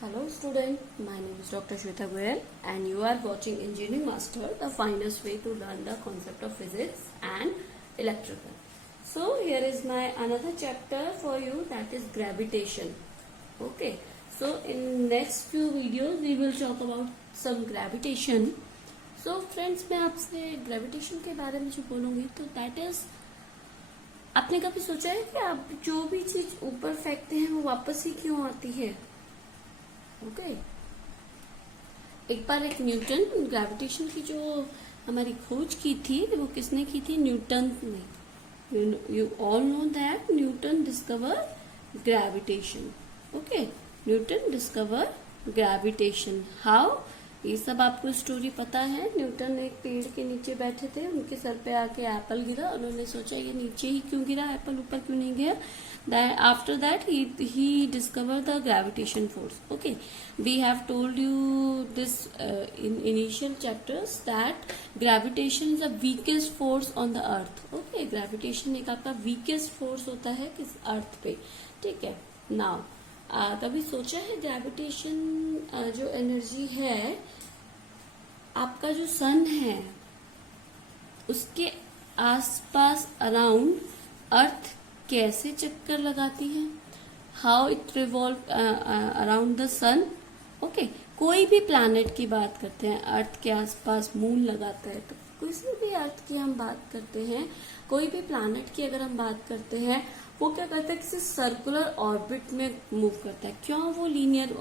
Hello student, my name is Dr. Shweta Goyal and you are watching Engineering Master, the finest way to learn the concept of physics and electrical. So here is my another chapter for you, that is gravitation. Okay, so in next few videos we will talk about some gravitation. So friends, मैं आपसे gravitation के बारे में जो बोलूँगी तो that is, आपने कभी सोचा है कि आप जो भी चीज ऊपर फेंकते हैं वो वापस ही क्यों आती है? ओके एक बार एक न्यूटन ग्रेविटेशन की जो हमारी खोज की थी वो किसने की थी? न्यूटन ने. You all know that Newton discover gravitation. Okay, Newton discover gravitation. How? ये सब आपको स्टोरी पता है. न्यूटन एक पेड़ के नीचे बैठे थे, उनके सर पे आके एप्पल गिरा. उन्होंने सोचा ये नीचे ही क्यों गिरा, एप्पल ऊपर क्यों नहीं गया. After that he discovered the gravitation force. Okay, we have told you this in initial chapters that gravitation is the weakest force on the earth. Okay, gravitation एक आपका weakest force होता है किस अर्थ पे. ठीक है. Now कभी सोचा है ग्रेविटेशन जो एनर्जी है, आपका जो सन है उसके आसपास अराउंड अर्थ कैसे चक्कर लगाती है? How it revolve around the sun. Okay, कोई भी प्लैनेट की बात करते हैं, अर्थ के आसपास मून लगाता है, तो किसी भी अर्थ की हम बात करते हैं, कोई भी प्लैनेट की अगर हम बात करते हैं, वो क्या करता है, किसी सर्कुलर ऑर्बिट में मूव करता है. क्यों? वो लीनियर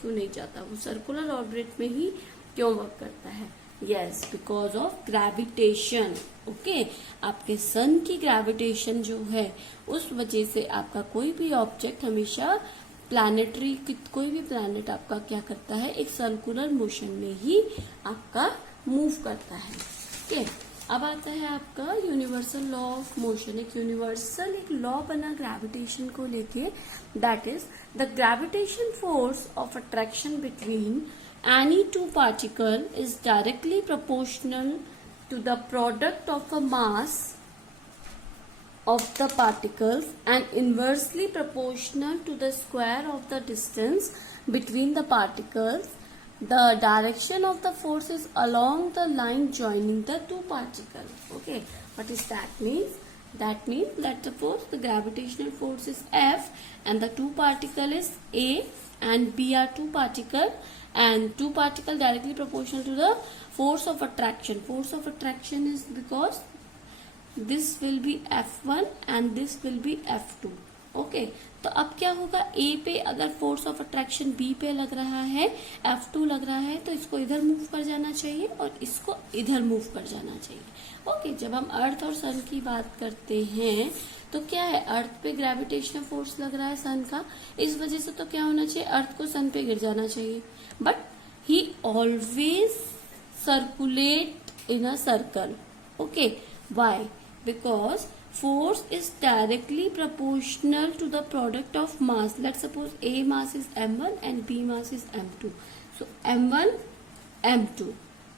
क्यों नहीं जाता, वो सर्कुलर ऑर्बिट में ही क्यों वर्क करता है? Yes, because of gravitation. Okay, आपके सन की ग्रेविटेशन जो है उस वजह से आपका कोई भी ऑब्जेक्ट हमेशा प्लैनेटरी, कोई भी प्लैनेट आपका क्या करता है, एक सर्कुलर मोशन में ही आपका मूव करता है. ओके, अब आता है आपका यूनिवर्सल लॉ ऑफ मोशन. एक यूनिवर्सल एक लॉ बना ग्रेविटेशन को लेके, that is the gravitation force of attraction between any two particle is directly proportional to the product of a mass of the particles and inversely proportional to the square of the distance between the particles. The direction of the force is along the line joining the two particles. Okay, what is that means? That means that suppose the gravitational force is F and the two particle is A and B are two particle, and two particle directly proportional to the force of attraction. Force of attraction is because this will be F1 and this will be F2. Okay, तो अब क्या होगा, ए पे अगर force of attraction B पे लग रहा है, F2 लग रहा है, तो इसको इधर मूव कर जाना चाहिए और इसको इधर मूव कर जाना चाहिए. ओके, जब हम अर्थ और सन की बात करते हैं तो क्या है, अर्थ पे ग्रेविटेशनल फोर्स लग रहा है सन का, इस वजह से तो क्या होना चाहिए, अर्थ को सन पे गिर जाना चाहिए. But he always circulate in a circle. Okay, why? Because force is directly proportional to the product of mass. Let's suppose A mass is m1 and B mass is m2. So m1 m2.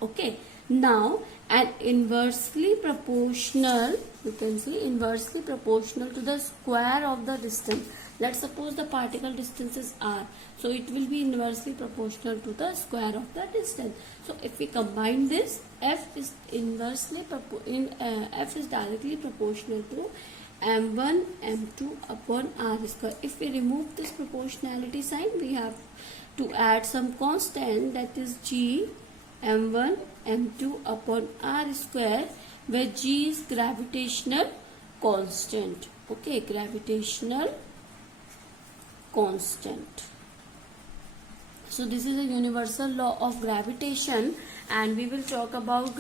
Okay, now and inversely proportional, you can see inversely proportional to the square of the distance. Let's suppose the particle distance is r, so it will be inversely proportional to the square of the distance. So if we combine this, F is F is directly proportional to m1 m2 upon r square. If we remove this proportionality sign, we have to add some constant, that is g m1 m2 upon r square, where g is gravitational constant. Okay, gravitational constant. So this is a universal law of gravitation, and we will talk about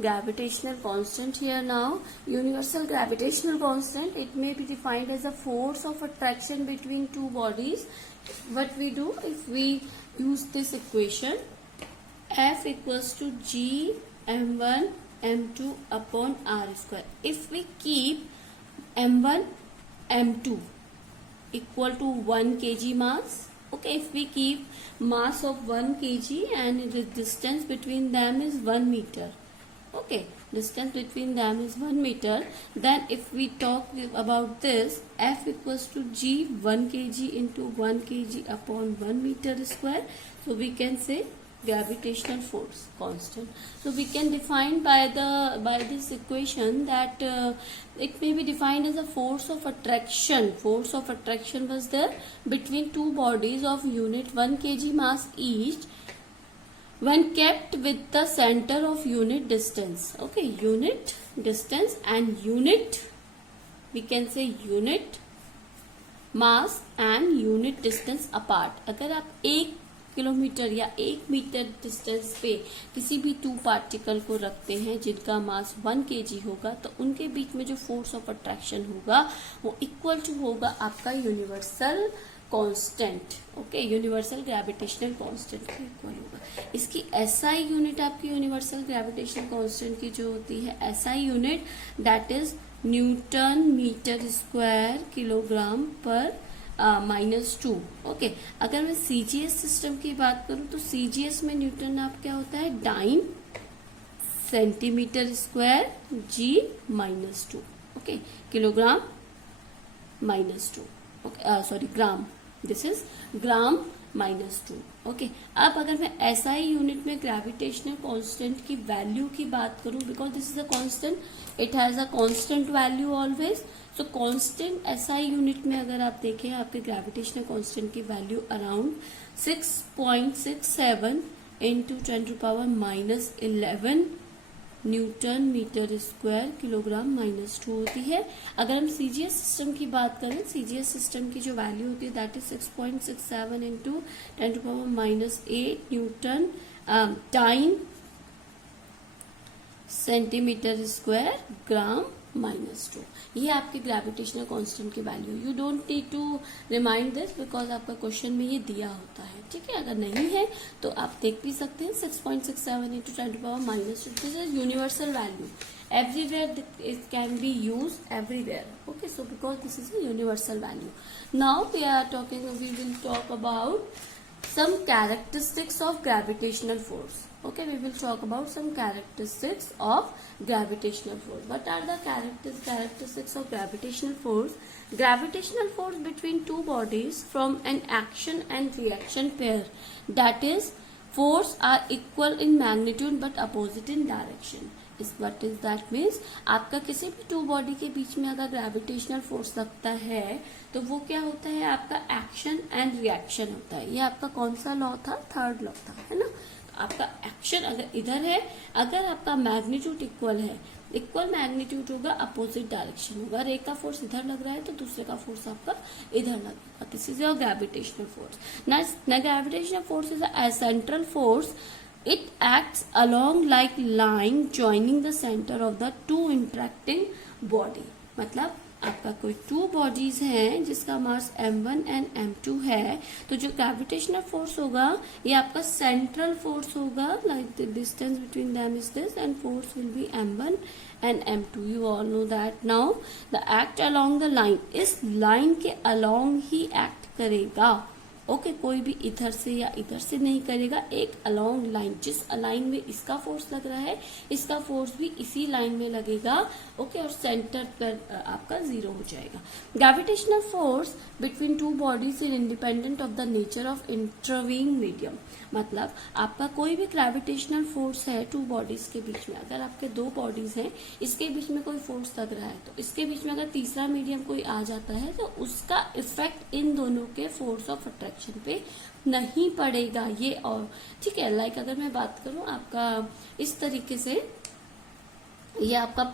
gravitational constant here now. Universal gravitational constant, it may be defined as a force of attraction between two bodies. What we do, if we use this equation, F equals to G m1 m2 upon r square. If we keep m1 m2 equal to 1 kg mass, okay, if we keep mass of 1 kg and the distance between them is 1 meter, okay, distance between them is 1 meter, then if we talk about this, F equals to G 1 kg into 1 kg upon 1 meter square. So we can say gravitational force constant. So we can define by this equation that it may be defined as a force of attraction. Force of attraction was there between two bodies of unit 1 kg mass each when kept with the center of unit distance. Okay, unit distance and unit, we can say unit mass and unit distance apart. अगर आप 1 kilometre या 1 metre distance पे किसी भी to particle को रखते हैं जिनका मास 1 kg होगा, तो उनके बीच में जो फोर्स ऑफ अट्रैक्शन होगा वो इक्वल टू होगा आपका universal constant. Okay, universal gravitational constant के इक्वल होगा. इसकी एसआई यूनिट आपकी यूनिवर्सल ग्रेविटेशनल कांस्टेंट की जो होती है SI unit, that is newton metre square kilogram पर -2. ओके, अगर मैं सीजीएस सिस्टम की बात करूं तो सीजीएस में न्यूटन आप क्या होता है, dyne centimetre square g -2. Okay, kilogram -2. Okay, sorry gram, this is gram -2. Okay, अब अगर मैं एसआई यूनिट में ग्रेविटेशनल कांस्टेंट की वैल्यू की बात करूं, because this is a constant, it has a constant value always. So constant SI unit में अगर आप देखें आपके ग्रेविटेशनल कांस्टेंट की value around 6.67 into 10⁻11 newton metre square kilogram -2 होती है. अगर हम सीजीएस सिस्टम की बात करें, सीजीएस सिस्टम की जो वैल्यू होती है that is 6.67 into 10⁻8 newton time centimetre square gram -2. ये आपके ग्रेविटेशनल कांस्टेंट की value. You don't need to remind this because आपका क्वेश्चन में ये दिया होता है. ठीक है, अगर नहीं है तो आप देख भी सकते हैं. 6.67 into 10⁻2, this is universal value. Everywhere it can be use everywhere. Okay, so because this is a universal value. Now we will talk about some characteristics of gravitational force. Okay, we will talk about some characteristics of gravitational force. What are the characteristics of gravitational force? Gravitational force between two bodies from an action and reaction pair, that is force are equal in magnitude but opposite in direction. What is that means? आपका किसी भी to body के बीच में अगर gravitational force लगता है तो वो क्या होता है, आपका एक्शन एंड रिएक्शन होता है. ये आपका कौन सा लॉ था, थर्ड लॉ था, है ना. तो आपका एक्शन अगर इधर है, अगर आपका मैग्नीट्यूड इक्वल है, इक्वल मैग्नीट्यूड होगा, अपोजिट डायरेक्शन होगा. एक का फोर्स इधर लग रहा है तो दूसरे का फोर्स आपका इधर लगेगा. This is your gravitational force. ना gravitational force is a central force. It acts along like line joining the center of the two interacting body. मतलब आपका कोई टू बॉडीज हैं जिसका मास m1 एंड m2 है, तो जो ग्रेविटेशनल फोर्स होगा ये आपका सेंट्रल फोर्स होगा. Like the distance between them is this and force will be m1 and m2. You all know that. Now the act along the line, इस line के along ही act करेगा. Okay, कोई भी इधर से या इधर से नहीं करेगा. एक अलोंग लाइन, जिस लाइन में इसका फोर्स लग रहा है इसका फोर्स भी इसी लाइन में लगेगा. ओके, और सेंटर पर आपका 0 हो जाएगा. Gravitational force between two bodies is independent of the nature of intervening medium. मतलब आपका कोई भी ग्रेविटेशनल फोर्स है टू बॉडीज के बीच में, अगर आपके दो बॉडीज हैं इसके बीच में कोई फोर्स लग रहा है तो इसके बीच में अगर तीसरा मीडियम कोई आ जाता है तो उसका इफेक्ट इन दोनों के फोर्स ऑफ अट्रैक्शन पे नहीं पड़ेगा. ये और ठीक है. लाइक अगर मैं बात करूं आपका इस तरीके से, ये आपका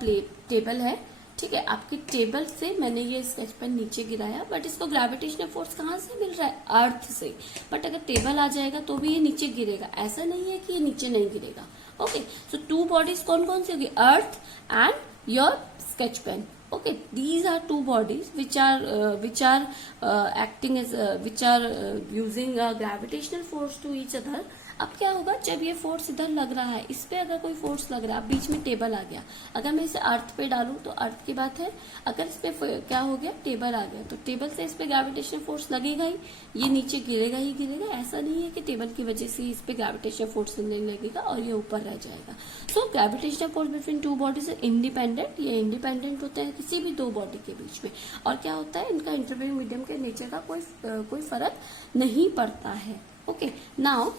टेबल है. ठीक है, आपकी टेबल से मैंने ये स्केच पेन नीचे गिराया, बट इसको ग्रेविटेशनल फोर्स कहाँ से मिल रहा है, अर्थ से. बट अगर टेबल आ जाएगा तो भी ये नीचे गिरेगा. ऐसा नहीं है कि ये नीचे नहीं गिरेगा. ओके, सो टू बॉडीज कौन कौन सी होगी, earth and your sketch pen. Okay, these are two bodies which are acting as which are using a gravitational force to each other. अब क्या होगा, जब ये फोर्स इधर लग रहा है, इस पे अगर कोई फोर्स लग रहा है, बीच में टेबल आ गया, अगर मैं इसे अर्थ पे डालूं तो अर्थ की बात है, अगर इस पे क्या हो गया, टेबल आ गया, तो टेबल से इस पे ग्रेविटेशनल फोर्स लगेगा ही, ये नीचे गिरेगा ही गिरेगा। ऐसा नहीं है कि टेबल की वजह से इस पे ग्रेविटेशनल फोर्स नहीं लगेगा और ये ऊपर रह जाएगा। So gravitational force between two bodies independent, ये इंडिपेंडेंट होते हैं किसी भी दो बॉडी के बीच में। और क्या होता है, इनका इंटरवेलिंग मीडियम के नेचर का कोई फर्क नहीं पड़ता है। Okay, now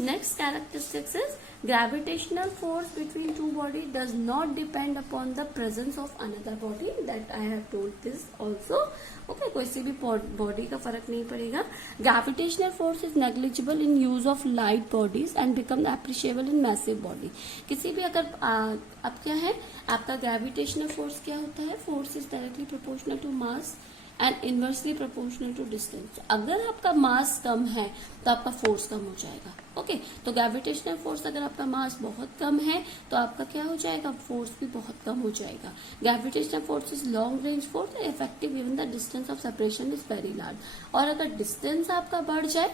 next characteristics is gravitational force between two body does not depend upon the presence of another body, that I have told this also. Okay, कोई सी भी बॉडी का फर्क नहीं पड़ेगा। Gravitational force is negligible in use of light bodies and become appreciable in massive body. किसी भी अगर अब क्या है, आपका gravitational force क्या होता है, force is directly proportional to mass and inversely proportional to distance. अगर आपका मास कम है तो आपका फोर्स कम हो जाएगा। ओके, तो ग्रेविटेशनल फोर्स, अगर आपका मास बहुत कम है तो आपका क्या हो जाएगा, फोर्स भी बहुत कम हो जाएगा। Gravitational force is long range force, effective even the distance of separation is very large. और अगर डिस्टेंस आपका बढ़ जाए,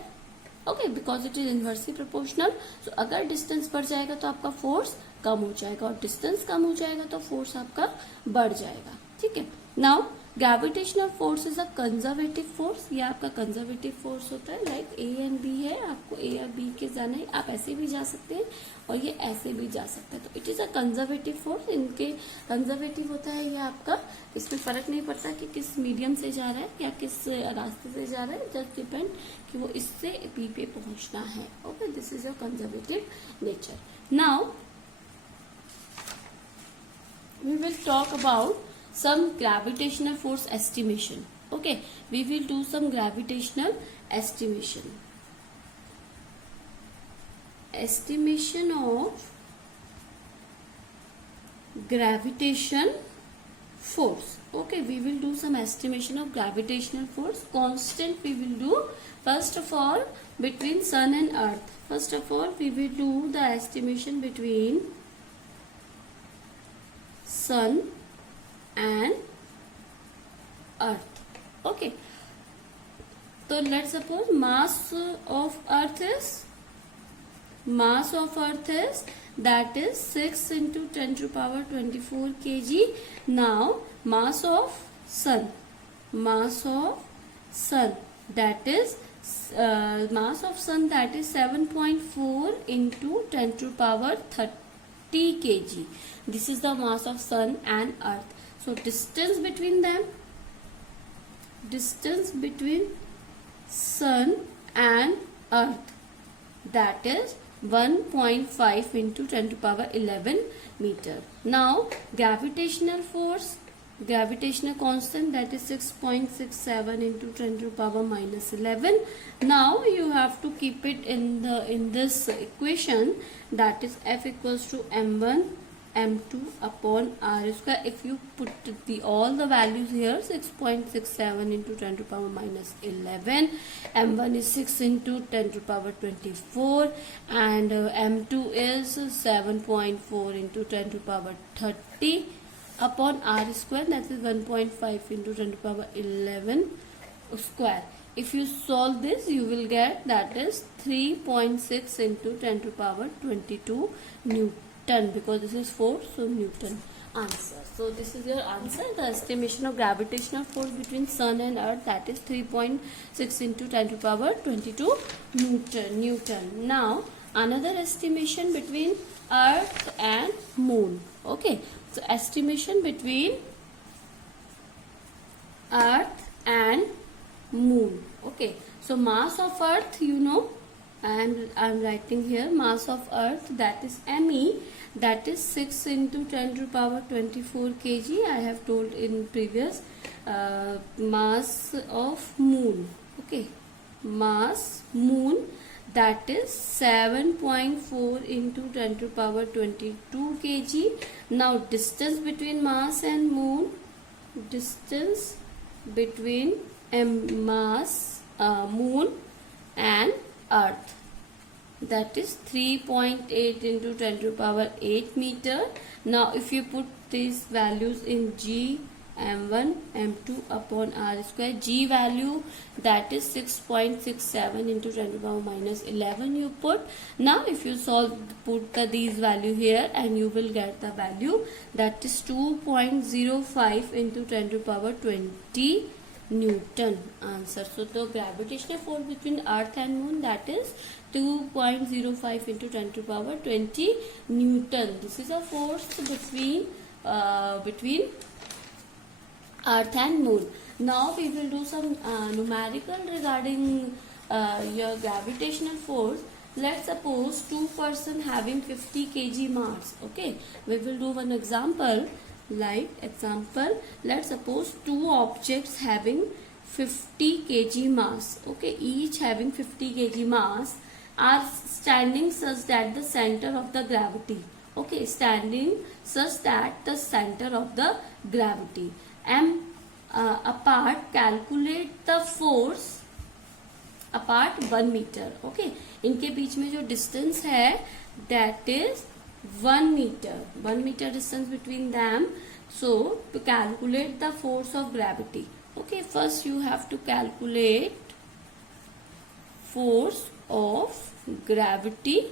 okay, because it is inversely proportional, so अगर डिस्टेंस बढ़ जाएगा तो आपका फोर्स कम हो जाएगा, और डिस्टेंस कम हो जाएगा तो फोर्स आपका बढ़ जाएगा। ठीक है, now gravitational force is a conservative force, ये आपका कंजर्वेटिव फोर्स होता है। लाइक ए एंड बी है, आपको ए या बी के जाना है, आप ऐसे भी जा सकते हैं और ये ऐसे भी जा सकते हैं, तो it is a conservative force. इनके कंजर्वेटिव होता है ये आपका, इसमें फर्क नहीं पड़ता कि किस मीडियम से जा रहा है या किस रास्ते से जा रहा है, जस्ट डिपेंड कि वो इससे बी पे पहुंचना है। Okay, this is a conservative nature. Now we will talk about some gravitational force estimation. Okay, we will do some gravitational estimation. Estimation of gravitation force. Okay, we will do some estimation of gravitational force. Constant we will do first of all between sun and earth. First of all we will do the estimation between sun and earth. Okay, so let's suppose mass of earth is that is 6 into 10 to power 24 kg. Now mass of sun that is mass of sun that is 7.4 into 10 to power 30 kg. This is the mass of sun and earth. So distance between them, distance between sun and earth, that is 1.5 into 10 to power 11 meter. Now gravitational force, gravitational constant, that is 6.67 into 10 to power minus 11. Now you have to keep it in this equation, that is F equals to m1 m2 upon r square. If you put all the values here, 6.67 into 10 to power minus 11, m1 is 6 into 10 to power 24, and m2 is 7.4 into 10 to power 30 upon r square, that is 1.5 into 10 to power 11 square. If you solve this, you will get that is 3.6 into 10 to power 22 Newton, because this is force, so Newton answer. So this is your answer. The estimation of gravitational force between sun and earth, that is 3.6 into 10 to power 22 Newton. Now another estimation between earth and moon. Okay, so estimation between earth and moon. Okay, so mass of earth, you know, I'm writing here mass of earth, that is me, that is 6 into 10 to power 24 kg. I have told in previous. Mass of moon, okay, mass moon, that is 7.4 into 10 to power 22 kg. Now distance between mass and moon, distance between moon and earth, that is 3.8 into 10 to power 8 meter. Now if you put these values in g m1 m2 upon r square. G value that is 6.67 into 10 to the power minus 11 you put. Now if you solve, put these value here and you will get the value that is 2.05 into 10 to the power 20 Newton. Answer. So the gravitational force between earth and moon, that is 2.05 into 10 to the power 20 Newton. This is a force between earth and moon. Now we will do some numerical regarding your gravitational force. Let's suppose two person having 50 kg mass. Okay, we will do one example. Like example, let's suppose two objects having 50 kg mass. Okay, each having 50 kg mass are standing such that the center of the gravity. Okay, standing such that the center of the gravity apart, calculate the force apart 1 meter. Okay, इनके बीच में जो distance है that is 1 meter. 1 meter distance between them. So to calculate the force of gravity. Okay, first you have to calculate force of gravity.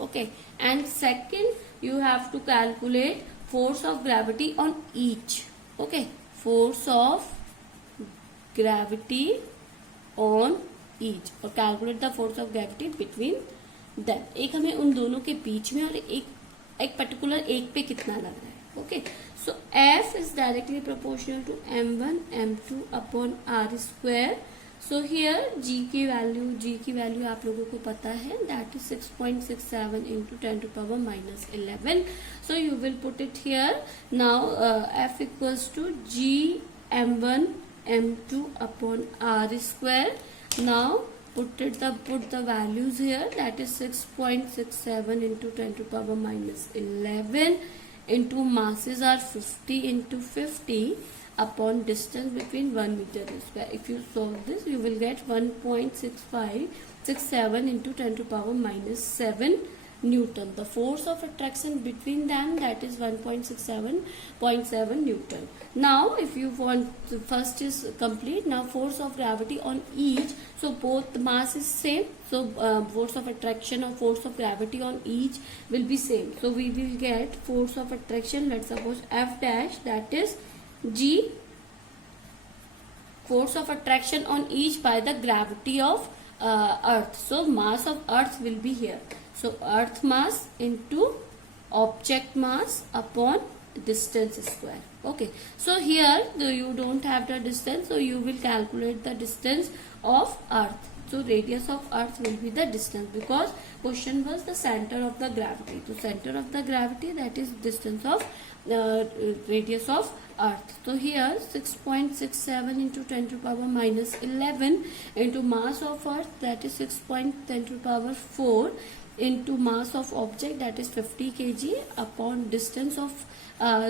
Okay, and second you have to calculate force of gravity on each. Okay, force of gravity on each और calculate the force of gravity between them. एक हमें उन दोनों के बीच में और एक पर्टिकुलर एक पे कितना लग रहा है. Okay, so F is directly proportional to m1 m2 upon r square. So here G की वैल्यू आप लोगों को पता है, that is 6.67 into 10 to the power minus 11. So you will put it here. Now F equals to G m1 m2 upon r square. Now put the values here, that is 6.67 into 10 to the power minus 11 into masses are 50 into 50 upon distance between 1 meter square. If you solve this, you will get 1.6567 into 10 to the power minus 7 Newton. The force of attraction between them, that is 1.67.7 Newton. Now if you want, the first is complete. Now force of gravity on each. So both the mass is same. So force of attraction or force of gravity on each will be same. So we will get force of attraction, let's suppose F dash, that is G, force of attraction on each by the gravity of earth. So mass of earth will be here. So earth mass into object mass upon distance square. Okay, so here you don't have the distance, so you will calculate the distance of earth. So radius of earth will be the distance, because question was the center of the gravity. So center of the gravity, that is distance of radius of earth. So here 6.67 into 10 to the power minus 11 into mass of earth, that is 6.10 to the power 4 into mass of object, that is 50 kg upon distance of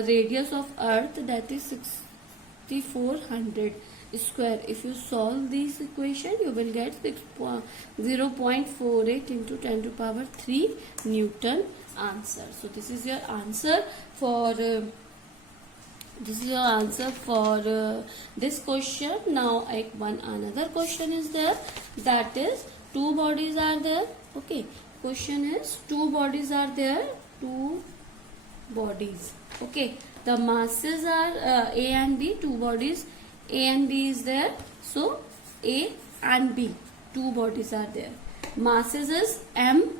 radius of earth, that is 6400 square. If you solve this equation, you will get 0.48 into 10 to the power 3 Newton. Answer. So this is your answer for this question. Now another question is there, that is two bodies are there. Okay, question is two bodies are there, two bodies. Okay, the masses are A and B, two bodies A and B is there. So A and B, two bodies are there. Masses is M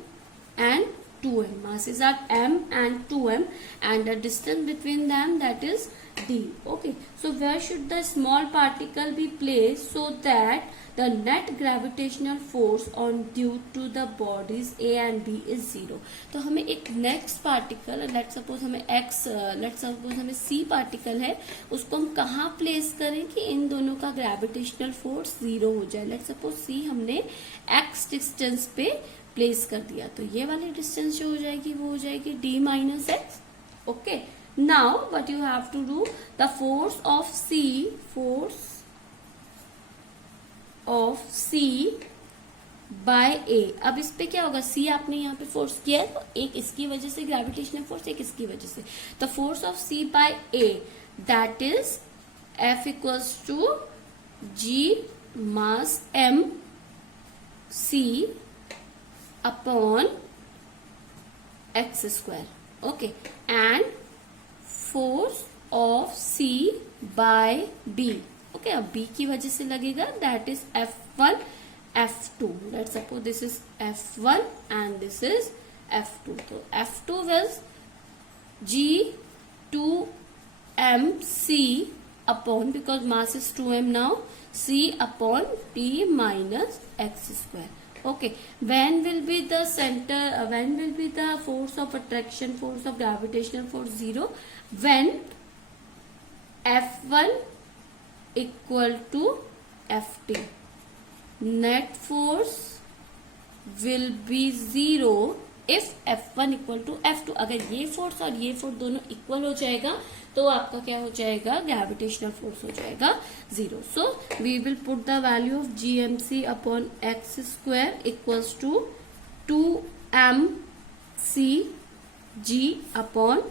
and 2m. Masses are M and 2m, and the distance between them, that is D. Okay, so where should the small particle be placed so that the net gravitational force on due to the bodies A and B is 0. तो हमें एक next particle, let's suppose हमें C particle है, उसको हम कहाँ place करें कि इन दोनों का gravitational force 0 हो जाए. Let's suppose C हमने x distance पे प्लेस कर दिया, तो ये वाली डिस्टेंस जो हो जाएगी वो हो जाएगी d minus x. Okay, now what you have to do, the force of C by A. अब इस पे क्या होगा, C आपने यहाँ पे फोर्स किया है, तो एक इसकी वजह से ग्रेविटेशनल फोर्स, एक इसकी वजह से. The force of C by A that is F equals to G mass M C upon x square. Okay, and force of C by B. Okay, अब B की वजह से लगेगा, that is F1 F2. Let's suppose this is F1 and this is F2. So F2 is G2mC upon, because mass is 2m now, C upon T minus x square. Okay, when will be the center, when will be the force of attraction, force of gravitational force 0? When F1 equal to Ft. Net force will be 0 if F1 equal to F2. अगर ये force और ये force दोनों equal हो जाएगा तो आपका क्या हो जाएगा, ग्रेविटेशनल फोर्स हो जाएगा 0. So we will put the value of GMC upon x square equals to 2mCG upon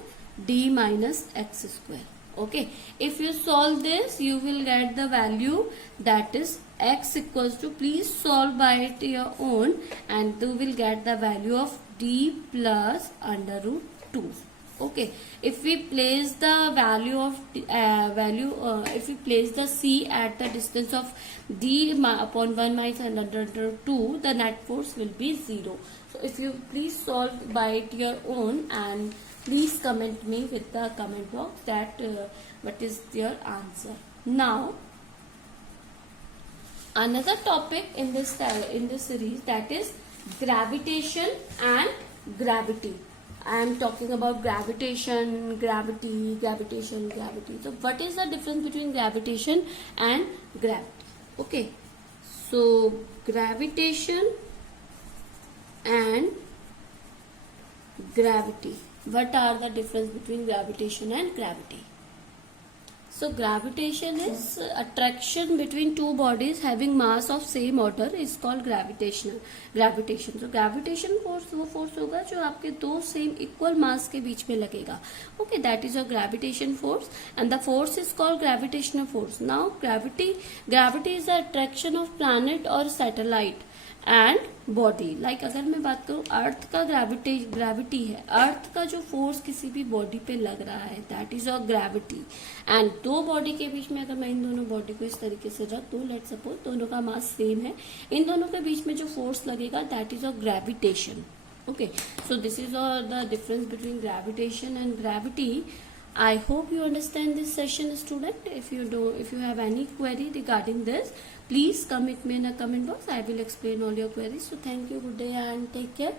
D minus x square. Okay, if you solve this you will get the value, that is x equals to, please solve by it your own, and you will get the value of D plus under root 2. Okay, if we place the value of if we place the C at the distance of D upon 1 minus under root 2, the net force will be 0. So if you please solve by it your own, and please comment me with the comment box that what is your answer. Now another topic in this series, that is gravitation and gravity. I am talking about gravitation, gravity, gravitation, gravity. So what is the difference between gravitation and gravity? Okay, so gravitation and gravity. What are the difference between gravitation and gravity? So gravitation is attraction between two bodies having mass of same order is called gravitation. So gravitation force वो force होगा जो आपके दो same equal mass के बीच में लगेगा. Okay, that is a gravitation force, and the force is called gravitational force. Now gravity is the attraction of planet or satellite and body. Like अगर मैं बात करूं अर्थ का ग्रेविटी है, अर्थ का जो फोर्स किसी भी बॉडी पे लग रहा है that is a gravity. And दो बॉडी के बीच में अगर मैं इन दोनों बॉडी को इस तरीके से रख दूं, लेट्स सपोज दोनों का मास सेम है, इन दोनों के बीच में जो फोर्स लगेगा that is a gravitation. Okay, so this is the difference between gravitation and gravity. I hope you understand this session, student. If you have any query regarding this, please comment me in a comment box. I will explain all your queries. So thank you, good day and take care.